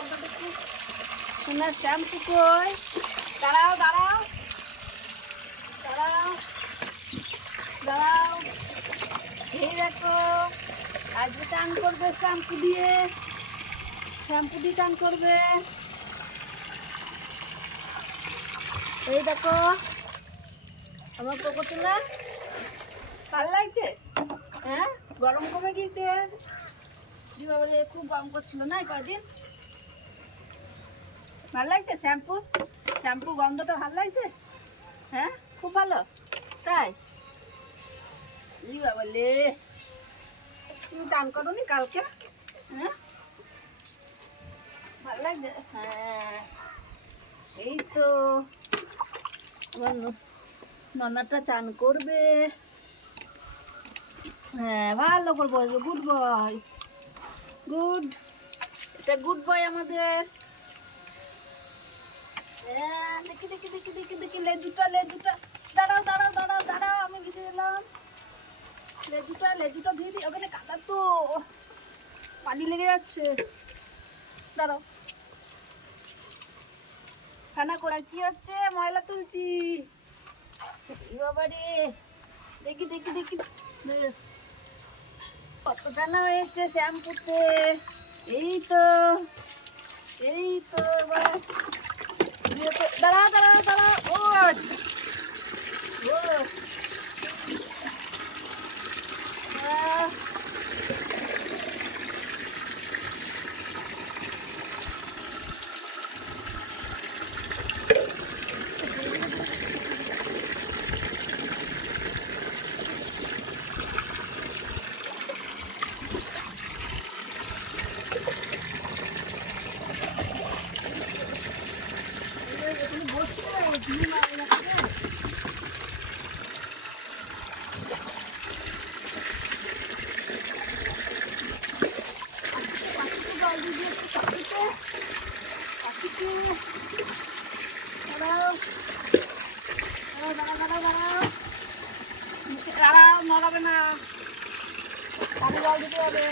বলতো সোনার শ্যাম্পু কই। দাঁড়াও দাঁড়াও। দাঁড়াও। দাঁড়াও। এই দেখো আজকে টান করবে শ্যাম্পু দিয়ে। শ্যাম্পু দিয়ে টান করবে। এই দেখো, আমার কোকোচুলা ভালো লাগছে? হ্যাঁ গরম কমে গিয়েছে। খুব গরম করছিল না এই কয়দিন? ভালো লাগছে? শ্যাম্পু? শ্যাম্পু গন্ধটা ভালো লাগছে? হ্যাঁ? খুব ভালো? তাই? দীপাবলি তুমি চান করো নি কালকে? হ্যাঁ? ভালো লাগছে? হ্যাঁ। এই তো। আমার ননাটা চান করবে। হ্যাঁ ভালো করে গুড বয়। গুড। এটা গুড বয় আমাদের। দেখি দেখি দেখি দেখি দেখি লেজুটা লেজুটা দাঁড়াও দাঁড়াও দাঁড়াও দাঁড়াও, আমি ভিজে এলাম লেজুটা লেজুটা ধুয়ে দিই ওখানে কাদা তো। পানি লেগে যাচ্ছে। দাঁড়াও। খানা করা কি হচ্ছে? ময়লা তুলছি। এই বাবা রে দেখি দেখি দেখি। কত টানা হয়েছে শ্যাম্পুতে। এই তো এই তো, এবার দিয়ে তো- দাঁড়াও দাঁড়াও দাঁড়াও ও ও আহ, এখানে বসছে, ঘুম লাগে না তোদের? পাখিকে জল দিয়ে দিয়েছি, পাখিকে। পাখিকে। দাঁড়াও। দাঁড়াও, নড়াবে না। পানি জল দিতে হবে।